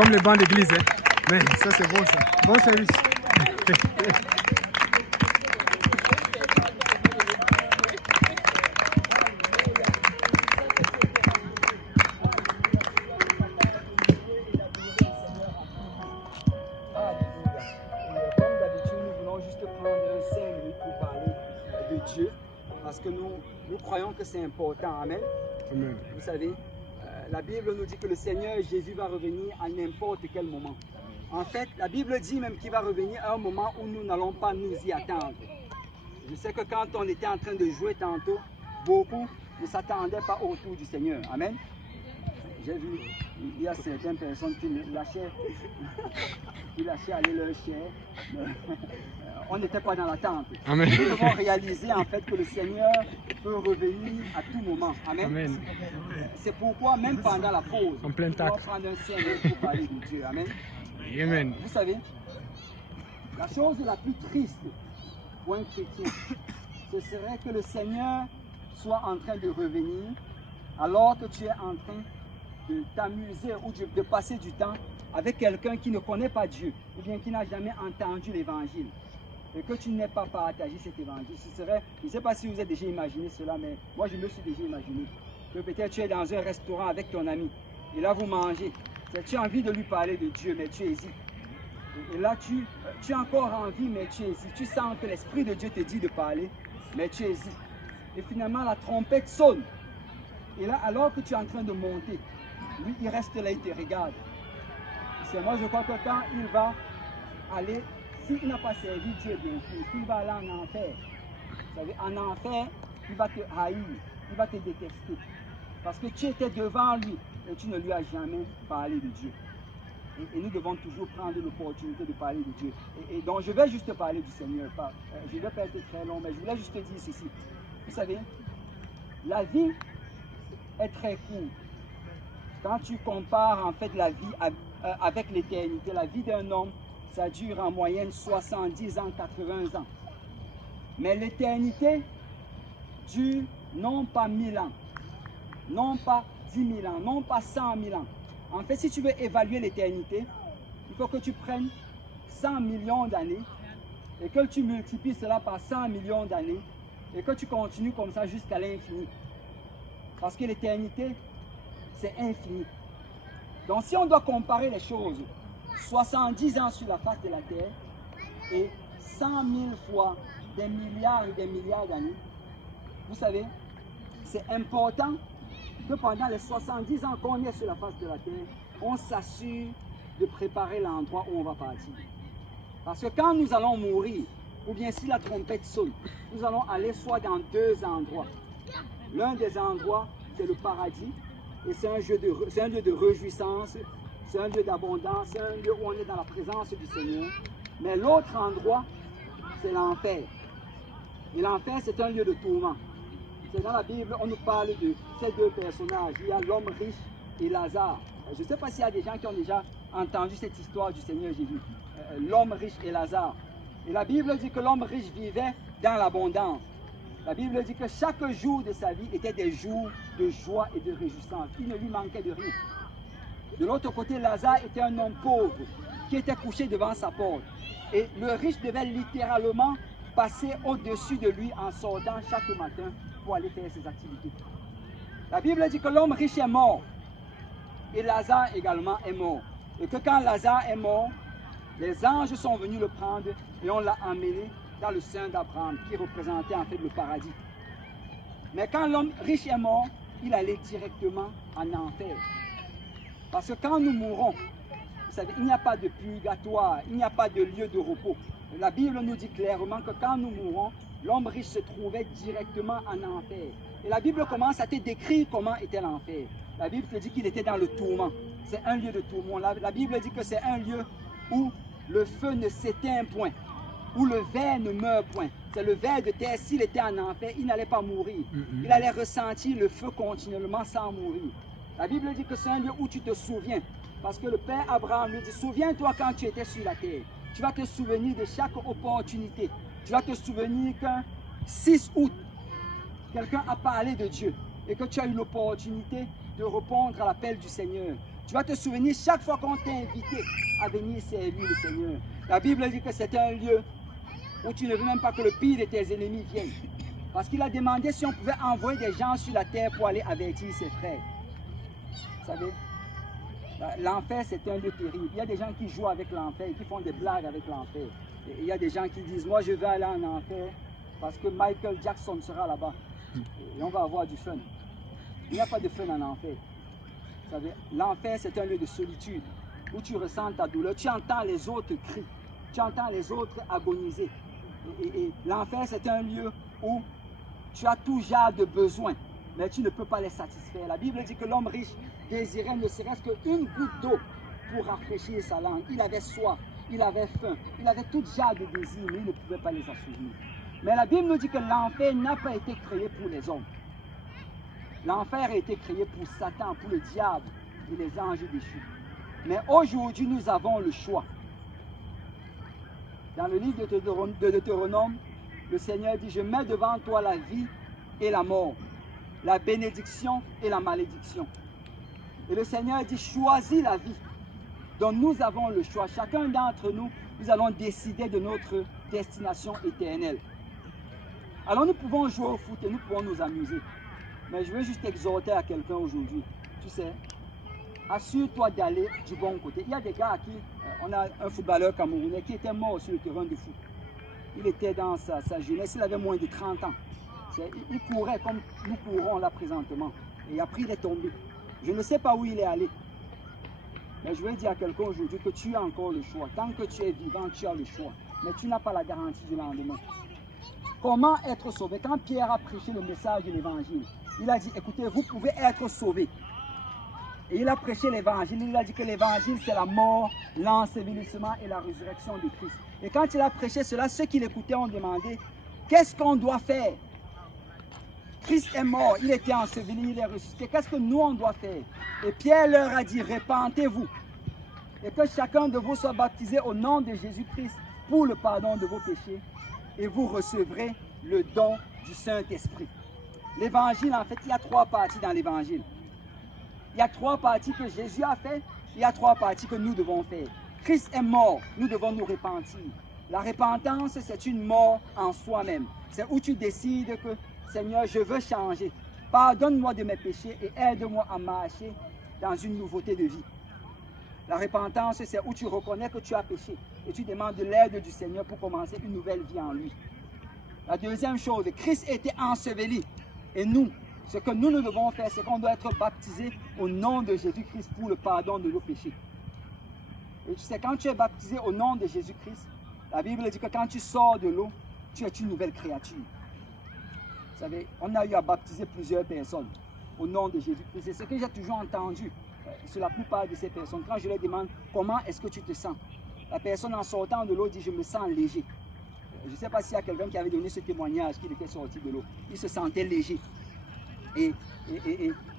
comme les bancs d'église. Hein. Mais ça, c'est bon, ça. Bon service. Parce que nous croyons que c'est important. Amen. Amen. Vous savez, la Bible nous dit que le Seigneur Jésus va revenir à n'importe quel moment. En fait, la Bible dit même qu'il va revenir à un moment où nous n'allons pas nous y attendre. Je sais que quand on était en train de jouer tantôt, beaucoup ne s'attendaient pas au retour du Seigneur. Amen. J'ai vu, il y a certaines personnes qui lâchaient aller leur chair. On n'était pas dans l'attente. Nous devons réaliser en fait que le Seigneur peut revenir à tout moment. Amen. Amen. C'est pourquoi même pendant la pause, en plein on doit prendre un sermon pour parler de Dieu. Amen. Amen. Vous savez, la chose la plus triste pour un chrétien, ce serait que le Seigneur soit en train de revenir alors que tu es en train de t'amuser ou de passer du temps avec quelqu'un qui ne connaît pas Dieu ou bien qui n'a jamais entendu l'évangile et que tu n'aies pas partagé cet évangile. Ce serait, je ne sais pas si vous avez déjà imaginé cela, mais moi je me suis déjà imaginé que peut-être tu es dans un restaurant avec ton ami et là vous mangez. Tu as envie de lui parler de Dieu, mais tu hésites. Et là tu as encore envie, mais tu hésites. Tu sens que l'Esprit de Dieu te dit de parler, mais tu hésites. Et finalement la trompette sonne. Et là, alors que tu es en train de monter, lui, il reste là, il te regarde. C'est moi, je crois que quand il va aller, s'il n'a pas servi Dieu, bien sûr, s'il va aller en enfer, vous savez, en enfer, il va te haïr, il va te détester. Parce que tu étais devant lui et tu ne lui as jamais parlé de Dieu. Et nous devons toujours prendre l'opportunité de parler de Dieu. Et donc, je vais juste parler du Seigneur. Je ne vais pas être très long, mais je voulais juste te dire ceci. Vous savez, la vie est très courte. Quand tu compares en fait la vie avec l'éternité, la vie d'un homme, ça dure en moyenne 70 ans, 80 ans. Mais l'éternité dure non pas 1000 ans, non pas 10 000 ans, non pas 100 000 ans. En fait, si tu veux évaluer l'éternité, il faut que tu prennes 100 millions d'années et que tu multiplies cela par 100 millions d'années et que tu continues comme ça jusqu'à l'infini. Parce que l'éternité, c'est infini. Donc si on doit comparer les choses, 70 ans sur la face de la terre et 100 000 fois des milliards et des milliards d'années, vous savez, c'est important que pendant les 70 ans qu'on est sur la face de la terre, on s'assure de préparer l'endroit où on va partir. Parce que quand nous allons mourir, ou bien si la trompette sonne, nous allons aller soit dans deux endroits. L'un des endroits, c'est le paradis, et c'est un lieu de réjouissance, c'est un lieu d'abondance, c'est un lieu où on est dans la présence du Seigneur. Mais l'autre endroit, c'est l'enfer. Et l'enfer, c'est un lieu de tourment. C'est dans la Bible, on nous parle de ces deux personnages. Il y a l'homme riche et Lazare. Je ne sais pas s'il y a des gens qui ont déjà entendu cette histoire du Seigneur Jésus. L'homme riche et Lazare. Et la Bible dit que l'homme riche vivait dans l'abondance. La Bible dit que chaque jour de sa vie était des jours de joie et de réjouissance. Il ne lui manquait de rien. De l'autre côté, Lazare était un homme pauvre qui était couché devant sa porte. Et le riche devait littéralement passer au-dessus de lui en sortant chaque matin pour aller faire ses activités. La Bible dit que l'homme riche est mort et Lazare également est mort. Et que quand Lazare est mort, les anges sont venus le prendre et on l'a emmené dans le sein d'Abraham qui représentait en fait le paradis. Mais quand l'homme riche est mort, il allait directement en enfer. Parce que quand nous mourrons, vous savez, il n'y a pas de purgatoire, il n'y a pas de lieu de repos. La Bible nous dit clairement que quand nous mourons, l'homme riche se trouvait directement en enfer. Et la Bible commence à te décrire comment était l'enfer. La Bible te dit qu'il était dans le tourment. C'est un lieu de tourment. La Bible dit que c'est un lieu où le feu ne s'éteint point, où le ver ne meurt point. C'est le ver de terre, s'il était en enfer, il n'allait pas mourir. Il allait ressentir le feu continuellement sans mourir. La Bible dit que c'est un lieu où tu te souviens. Parce que le Père Abraham lui dit, souviens-toi quand tu étais sur la terre. Tu vas te souvenir de chaque opportunité. Tu vas te souvenir qu'un 6 août, quelqu'un a parlé de Dieu et que tu as eu l'opportunité de répondre à l'appel du Seigneur. Tu vas te souvenir chaque fois qu'on t'a invité à venir servir le Seigneur. La Bible dit que c'est un lieu où tu ne veux même pas que le pire de tes ennemis vienne. Parce qu'il a demandé si on pouvait envoyer des gens sur la terre pour aller avertir ses frères. Vous savez, l'enfer c'est un lieu terrible. Il y a des gens qui jouent avec l'enfer et qui font des blagues avec l'enfer. Il y a des gens qui disent, moi je vais aller en enfer parce que Michael Jackson sera là-bas. Et on va avoir du fun. Il n'y a pas de fun en enfer. Vous savez, l'enfer c'est un lieu de solitude où tu ressens ta douleur, tu entends les autres crier, tu entends les autres agoniser. Et l'enfer c'est un lieu où tu as tout genre de besoins, mais tu ne peux pas les satisfaire. La Bible dit que l'homme riche désirait ne serait-ce qu'une goutte d'eau pour rafraîchir sa langue. Il avait soif, il avait faim, il avait tout genre de désirs, mais il ne pouvait pas les assouvir. Mais la Bible nous dit que l'enfer n'a pas été créé pour les hommes. L'enfer a été créé pour Satan, pour le diable et les anges déchus. Mais aujourd'hui, nous avons le choix. Dans le livre de Deutéronome, le Seigneur dit, je mets devant toi la vie et la mort, la bénédiction et la malédiction. Et le Seigneur dit, choisis la vie. Donc nous avons le choix. Chacun d'entre nous, nous allons décider de notre destination éternelle. Alors nous pouvons jouer au foot et nous pouvons nous amuser. Mais je veux juste exhorter à quelqu'un aujourd'hui. Tu sais, assure-toi d'aller du bon côté. Il y a des gars à qui, on a un footballeur camerounais qui était mort sur le terrain de foot. Il était dans sa jeunesse, il avait moins de 30 ans. Il courait comme nous courons là présentement. Et après il est tombé. Je ne sais pas où il est allé. Mais je veux dire à quelqu'un aujourd'hui que tu as encore le choix. Tant que tu es vivant, tu as le choix. Mais tu n'as pas la garantie du lendemain. Comment être sauvé? Quand Pierre a prêché le message de l'évangile, il a dit, écoutez, vous pouvez être sauvés. Et il a prêché l'évangile, il a dit que l'évangile c'est la mort, l'ensevelissement et la résurrection de Christ. Et quand il a prêché cela, ceux qui l'écoutaient ont demandé, qu'est-ce qu'on doit faire? Christ est mort, il était enseveli, il est ressuscité. Qu'est-ce que nous on doit faire? Et Pierre leur a dit, repentez-vous. Et que chacun de vous soit baptisé au nom de Jésus-Christ pour le pardon de vos péchés. Et vous recevrez le don du Saint-Esprit. L'évangile, en fait, il y a 3 parties dans l'évangile. Il y a 3 parties que Jésus a fait, il y a 3 parties que nous devons faire. Christ est mort, nous devons nous repentir. La repentance, c'est une mort en soi-même. C'est où tu décides que, Seigneur, je veux changer. Pardonne-moi de mes péchés et aide-moi à marcher dans une nouveauté de vie. La repentance, c'est où tu reconnais que tu as péché et tu demandes de l'aide du Seigneur pour commencer une nouvelle vie en lui. La deuxième chose, Christ était enseveli. Et nous, ce que nous devons faire, c'est qu'on doit être baptisés au nom de Jésus-Christ pour le pardon de nos péchés. Et tu sais, quand tu es baptisé au nom de Jésus-Christ, la Bible dit que quand tu sors de l'eau, tu es une nouvelle créature. Vous savez, on a eu à baptiser plusieurs personnes au nom de Jésus-Christ. C'est ce que j'ai toujours entendu sur la plupart de ces personnes. Quand je leur demande comment est-ce que tu te sens, la personne en sortant de l'eau dit je me sens léger. Je ne sais pas s'il y a quelqu'un qui avait donné ce témoignage qu'il était sorti de l'eau. Il se sentait léger. Et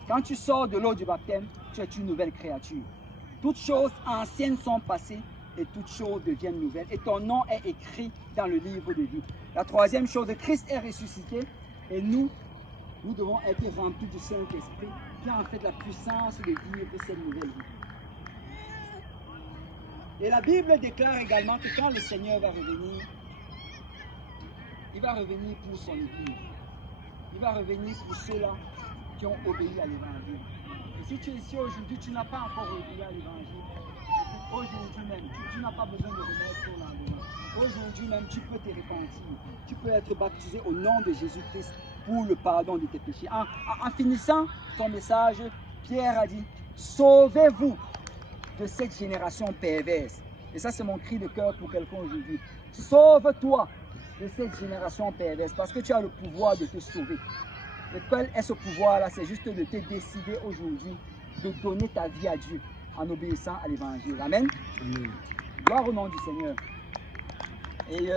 quand tu sors de l'eau du baptême, tu es une nouvelle créature. Toutes choses anciennes sont passées et toutes choses deviennent nouvelles. Et ton nom est écrit dans le livre de vie. La troisième chose, Christ est ressuscité et nous devons être remplis du Saint-Esprit qui a en fait la puissance de vivre cette nouvelle vie. Et la Bible déclare également que quand le Seigneur va revenir, il va revenir pour son Église. Il va revenir pour ceux-là qui ont obéi à l'Évangile. Et si tu es ici aujourd'hui, tu n'as pas encore obéi à l'Évangile. Aujourd'hui même, tu n'as pas besoin de remettre au lendemain. Aujourd'hui même, tu peux te repentir. Tu peux être baptisé au nom de Jésus-Christ pour le pardon de tes péchés. En finissant ton message, Pierre a dit, sauvez-vous de cette génération perverse. Et ça, c'est mon cri de cœur pour quelqu'un aujourd'hui. Sauve-toi de cette génération perverse parce que tu as le pouvoir de te sauver. Et quel est ce pouvoir-là? C'est juste de te décider aujourd'hui de donner ta vie à Dieu en obéissant à l'Évangile. Amen. Gloire au nom du Seigneur. Et